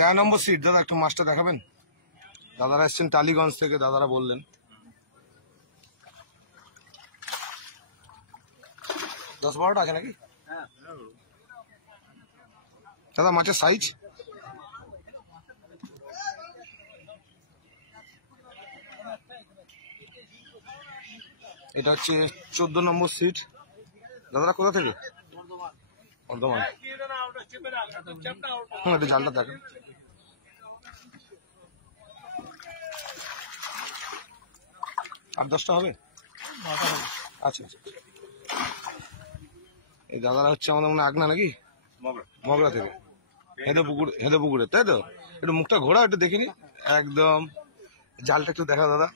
তেরো নম্বর সিট দাদা, একটু মাছটা দেখাবেন? দাদারা এসছেন টালিগঞ্জ থেকে, দাদারা বললেন 10-12টা আছে নাকি দাদা মাছের সাইজ? এটা হচ্ছে 14 নম্বর সিট। দাদারা কোথা থেকে? বর্ধমান। একটু জালটা দেখেন। 8-10টা হবে। আচ্ছা আচ্ছা। এই দাদারা হচ্ছে আমাদের মনে আগনা নাকি মগরা থেকে, হেদে পুকুরে, তাই তো? একটু মুখটা ঘোরা, একটু দেখিনি একদম। জালটা একটু দেখা দাদা।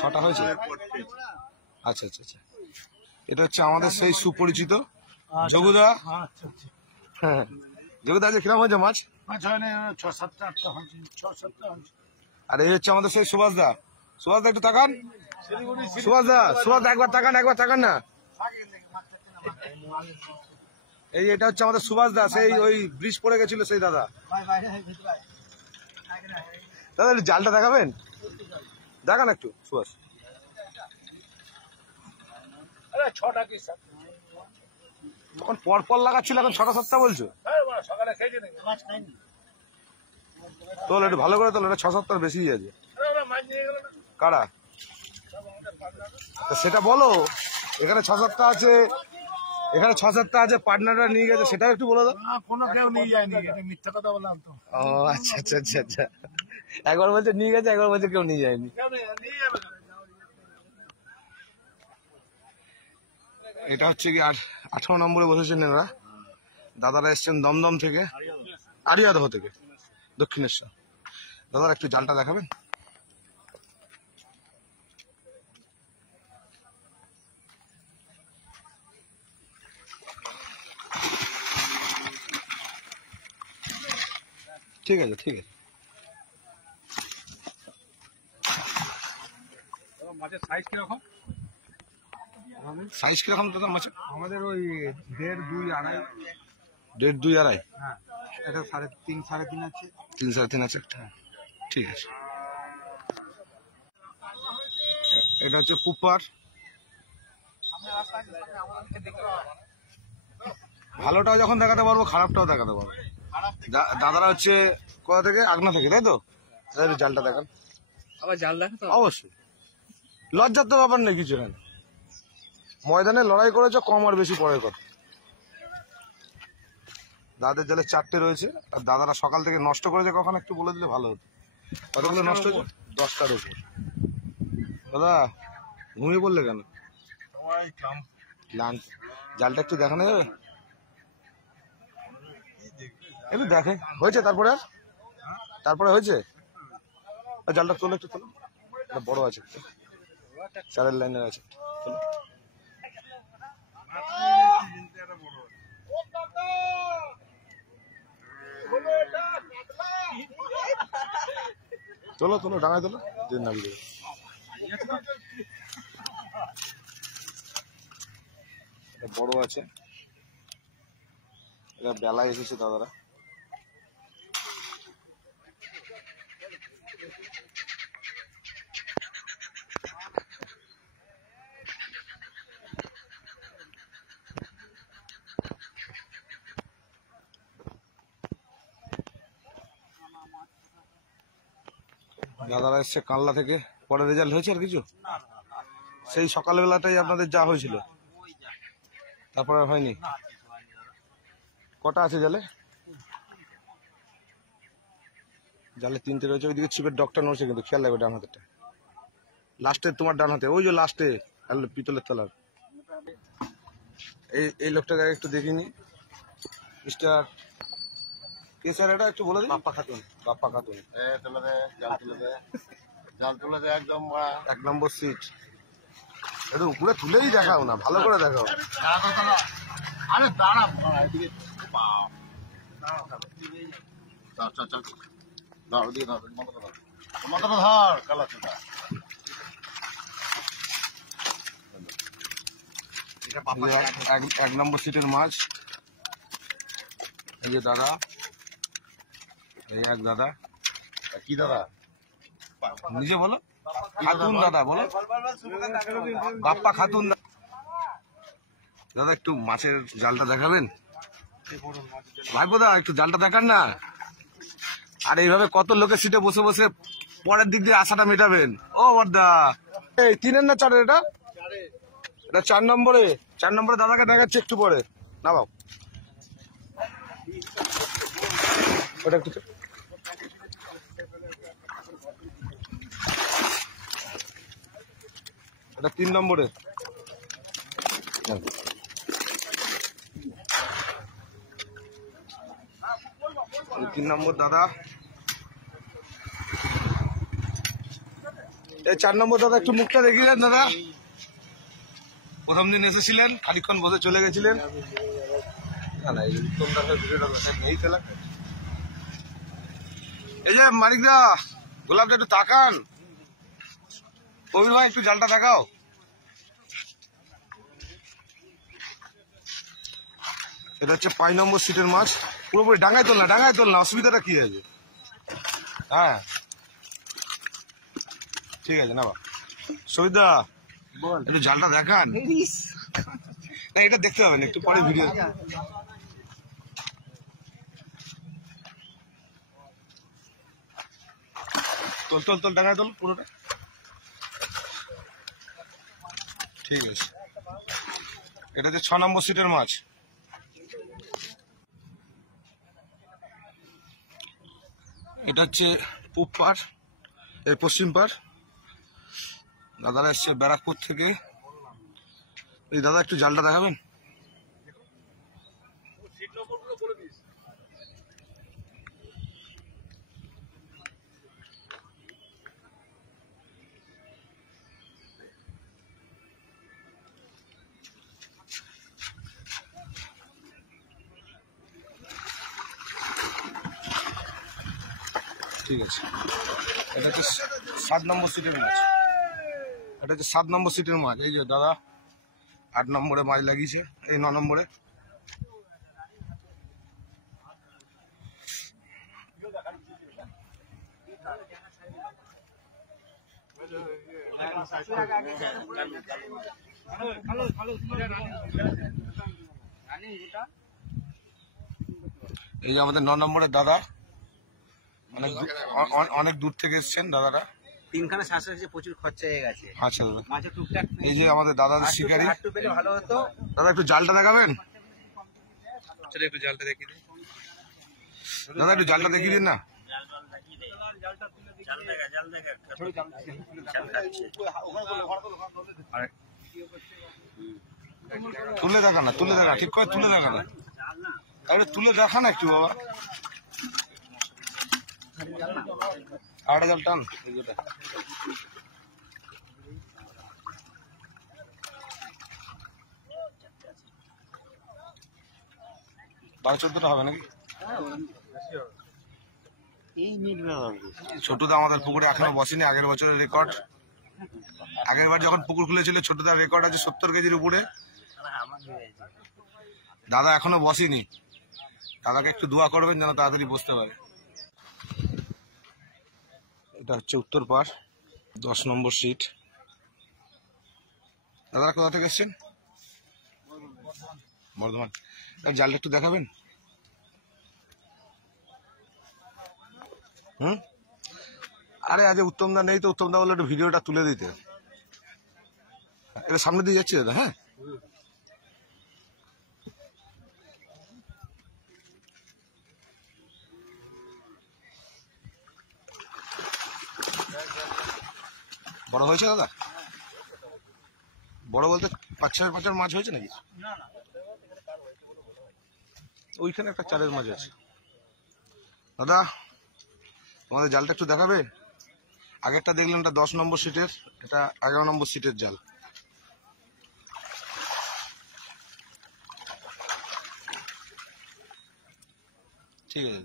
6টা হয়েছে। আচ্ছা আচ্ছা আচ্ছা। এটা হচ্ছে আমাদের সেই সুপরিচিত জগুদা। হ্যাঁ জগুদা, যে কিরম হয়েছে মাছ? আর এই হচ্ছে আমাদের সেই সুভাষ দা। সুভাষ দা একটু তাকান। সুভাষ দা একবার তাকান না। এই এটা হচ্ছে আমাদের সুভাষ দা, সেই ওই ব্রিজ পড়ে গেছিল সেই দাদা। দাদা একটু জালটা দেখাবেন? দেখান একটু সুভাষ। তখন পর লাগাচ্ছিল, এখন 6টা-7টা বলছো? তোল একটু ভালো করে তোল, এটা 6-7টার বেশি আছে। কারা সেটা বলো? এখানে 6-7টা আছে, এখানে 6-7টা আছে, পার্টনাররা নিয়ে গেছে, সেটাও একটু বলে দাও। কোনো কেউ নিয়ে যায়নি, এটা মিথ্যা কথা বললাম তো। ও আচ্ছা আচ্ছা আচ্ছা আচ্ছা। একবার বলছে নিয়ে গেছে, একবার বলছে কেউ নিয়ে যায়নি। এটা হচ্ছে কি 18 নম্বরে বসেছেন এরা। দাদারা এসছেন দমদম থেকে, আরিয়াদহ থেকে, দক্ষিণেশ্বর। দাদারা একটু জালটা দেখাবেন? ঠিক আছে ঠিক আছে। মাছের সাইজ কিরকম? সাইজ কিরকম দাদা মাছের? আমাদের ওই 1.5, 2, 2.5। 1.5, 2.5। হ্যাঁ, এটা 3.5, 3.5 আছে। 3, 3.5 আছে একটা। ঠিক আছে। এটা হচ্ছে পুপার। ভালোটাও যখন দেখাতে পারবো, খারাপটাও দেখাতে পারবো। দাদারা হচ্ছে কোথা থেকে? আগনা থেকে, তাই তো? জালটা দেখান। আবার জাল দেখো তো? অবশ্যই, লজ্জার তো ব্যাপার নেই কিছু। এখানে ময়দানে লড়াই করেছো, কম আর বেশি পরের কথা। দাদাদের জালে 4টে রয়েছে, আর দাদারা সকাল থেকে নষ্ট করেছে কখন একটু বলে দিলে ভালো হতো। কতগুলো নষ্ট হয়েছে? 10টার উপর। দাদা ঘুমিয়ে পড়লে কেন? জালটা একটু দেখানো যাবে? একটু দেখে হয়েছে, তারপরে হয়েছে। জালটা তোলো, একটু তোলো, এটা বড় আছে, চারের লাইনের আছে। তোলো ডাঙায় তোলো, দিন নাবি দেবে। এটা বড় আছে, এটা বেলায় এসেছে দাদারা। দাদারা এসছে কানলা থেকে। পরে রেজাল্ট হয়েছে আর কিছু? সেই সকালবেলাটাই আপনাদের যা হয়েছিল, তারপরে হয়নি? কটা আছে জালে? 3টে রয়েছে। ওইদিকে ছিপের ডগটা নড়ছে, কিন্তু খেয়াল লাগবে ডান হাতেরটা, লাস্টে তোমার ডান হাতে, ওই যে লাস্টে পিতলের তলার। এই লোকটাকে একটু দেখিনি, মিস্টার কে স্যার? এটা একটু বলে দিন। বাপ্পা খাতুন। জাল তুলে দে একদম 1 নম্বর সিট। একটু উপরে তুলেই দেখাও না, ভালো করে দেখাও। আরে দাঁড়া, মাথাটা ধর, কালা চোখা। এক নম্বর সিটের মাছ। এই যে দাদা, এই এক দাদা, কি দাদা নিজে বলো, খাতুন দাদা বলো, বাপ্পা খাতুন দাদা। একটু মাছের জালটা দেখাবেন ভাইপোদা, একটু জালটা দেখান না। আর এইভাবে কত লোকের সিটে বসে বসে পরের দিক দিয়ে আশাটা মেটাবেন। ও বর্দা, এই 3 না 4 এটা? এটা 4 নম্বরে। 4 নম্বরে দাদাকে দেখাচ্ছি একটু পরে। না বাবু ওটা একটু, এটা 3 নম্বরে। 3 নম্বর দাদা। এই 4 নম্বর দাদা, একটু মুখটা দেখিলেন দাদা। প্রথম দিন এসেছিলেন, খানিকক্ষণ বসে চলে গেছিলেন। এই যে মানিকদা, গোলাপটা একটু তাকান। কবির ভাই একটু জালটা দেখাও। এটা হচ্ছে 5 নম্বর সিটের মাছ। পুরোপুরি ডাঙায় তোল না, ডাঙায় তোল না, অসুবিধাটা কি আছে? হ্যাঁ ঠিক আছে। না সবিতা, একটু জালটা দেখান। না এটা দেখতে হবে না, একটু পরে ভিডিও। তোল তোল তোল, ডাঙায় তোল পুরোটা। ঠিক আছে। এটা হচ্ছে 6 নম্বর সিটের মাছ। এটা হচ্ছে পূব পাড়, এই পশ্চিম পাড়। দাদারা এসছে ব্যারাকপুর থেকে। এই দাদা একটু জালটা দেখাবেন। ঠিক আছে। এটা হচ্ছে 7 নম্বর সিটের মাছ। এটা হচ্ছে 7 নম্বর সিটের মাছ। এই যে দাদা 8 নম্বরে মাছ লাগিয়েছে, এই 9 নম্বরে। এই যে আমাদের 9 নম্বরের দাদা, অনেক দূর থেকে এসছেন দাদারা। 3খানা শ্বাস হয়েছে, প্রচুর খরচা হয়ে গেছে। আচ্ছা দাদা, মাছের টুকটাক এই যে আমাদের দাদার শিকারি। একটু পেলে ভালো হতো। দাদা একটু জালটা দেখাবেন। চলো একটু জালটা দেখিয়ে দিই। দাদা একটু জালটা দেখিয়ে দিন না। তুলে দেখা না, তুলে দেখা, ঠিক করে তুলে দেখা না, তাহলে তুলে দেখা না একটু বাবা। আর জাল টান। 12-14টা হবে নাকি? ছোটদা আমাদের পুকুরে এখনো বসেনি, আগের বছরের রেকর্ড। আগের বার যখন পুকুর খুলেছিল ছোটদার রেকর্ড আছে 70 কেজির উপরে। দাদা এখনো বসেনি, দাদাকে একটু দোয়া করবেন যেন তাড়াতাড়ি বসতে পারে। এটা হচ্ছে উত্তর পাড়, 10 নম্বর সিট। দাদারা কোথা থেকে এসছেন? বর্ধমান। জালটা একটু দেখাবেন। আরে আজ উত্তমদা নেই তো, উত্তমদা বলে একটু ভিডিওটা তুলে দিতে। এটা সামনে দিয়ে যাচ্ছি দাদা। হ্যাঁ বড় হয়েছে দাদা? বড় বলতে 5-6 মাছ হয়েছে নাকি? ওইখানে একটা 4-এর মাছ আছে। দাদা তোমাদের জালটা একটু দেখাবে। আগেরটা দেখলাম এটা 10 নম্বর সিটের, এটা 11 নম্বর সিটের জাল। ঠিক আছে।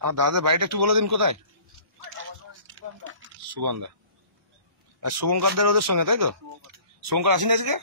আমার দাদাদের বাড়িটা একটু বলে দিন কোথায়? সুগন্ধা। আর শুভঙ্করদের ওদের সঙ্গে, তাই তো? শুভঙ্কর আসেনি আজকে?